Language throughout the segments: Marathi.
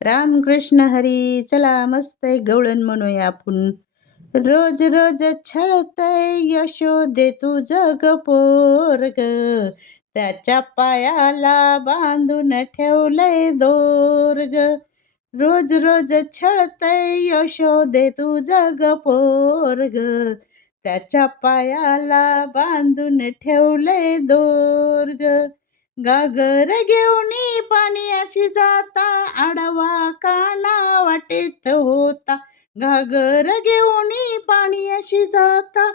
रामकृष्ण हरी. चला मस्त एक गवळण म्हणूया आपण. रोज रोज छळतय यशोदे तुझं ग पोरग, त्याच्या पायाला बांधून ठेवलंय दोर ग. रोज रोज छळतय यशोदे तुझं ग पोरग, त्याच्या पायाला बांधून ठेवलंय दोर ग. गागर घेऊनी पाण्याशी जाता, आडवा काना वाटेत होता. घागर घेऊनी पाण्याशी जाता,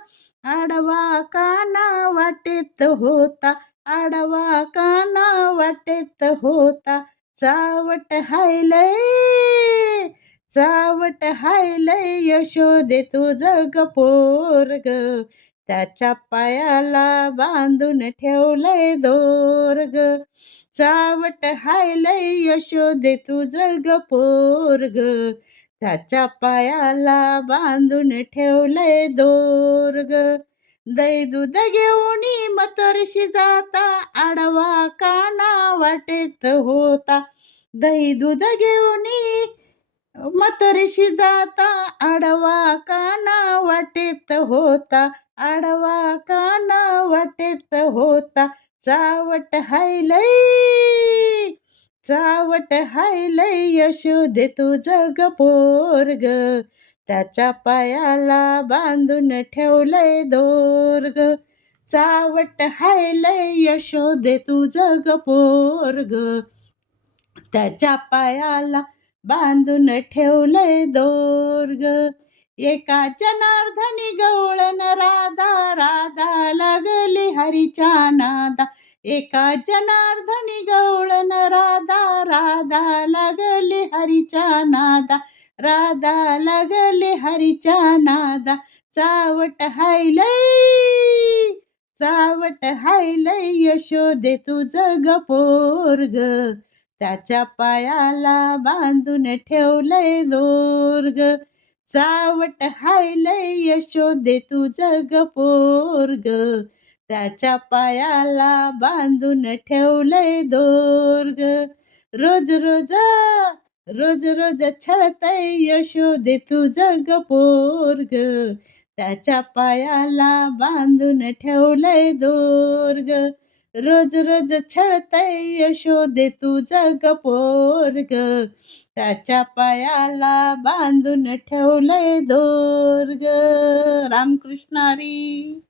आडवा काना वाटेत होता. आडवा काना वाटेत होता. चावट हायलय, चावट हायलय यशोदे तुझं ग पोरग, त्याच्या पायाला बांधून ठेवलंय दोर ग. चावट हायलय यशोदे तुझं ग पोरग, त्याच्या पायाला बांधून ठेवलंय दोर ग. दही दूध घेऊनी मतरशी जाता, आडवा काना वाटेत होता. दही दूध घेऊनी मतरशी जाता, आडवा काना वाटेत होता. आडवा काना वाटेत होता. चावट हायलय, चावट हायलय यशोदे तुझं ग पोरग, त्याच्या पायाला बांधून ठेवलंय दोर ग. चावट हायलय यशोदे तुझं ग पोरग, त्याच्या पायाला बांधून ठेवलंय दोर ग. एका जनार्दनी गवळण राधा, राधा लागली हरीच्या नादा. एका जनार्दनी गवळण राधा, राधा लागली हरीच्या नादा. राधा लागली हरीच्या नादा. चावट हायलय, चावट हायलय यशोदे तुझं ग पोरग, त्याच्या पायाला बांधून ठेवलंय दोर ग. चावट हायलय यशोदे तुझं ग पोरग, त्याच्या पायाला बांधून ठेवलंय दोर ग. रोज रोज, रोज रोज छळतय यशोदे तुझं ग पोरग, त्याच्या पायाला बांधून ठेवलंय दोर ग. रोज रोज छळतय यशोदे तुझं ग पोरग, त्याच्या पायाला बांधून ठेवलंय दोर ग. रामकृष्ण हरी.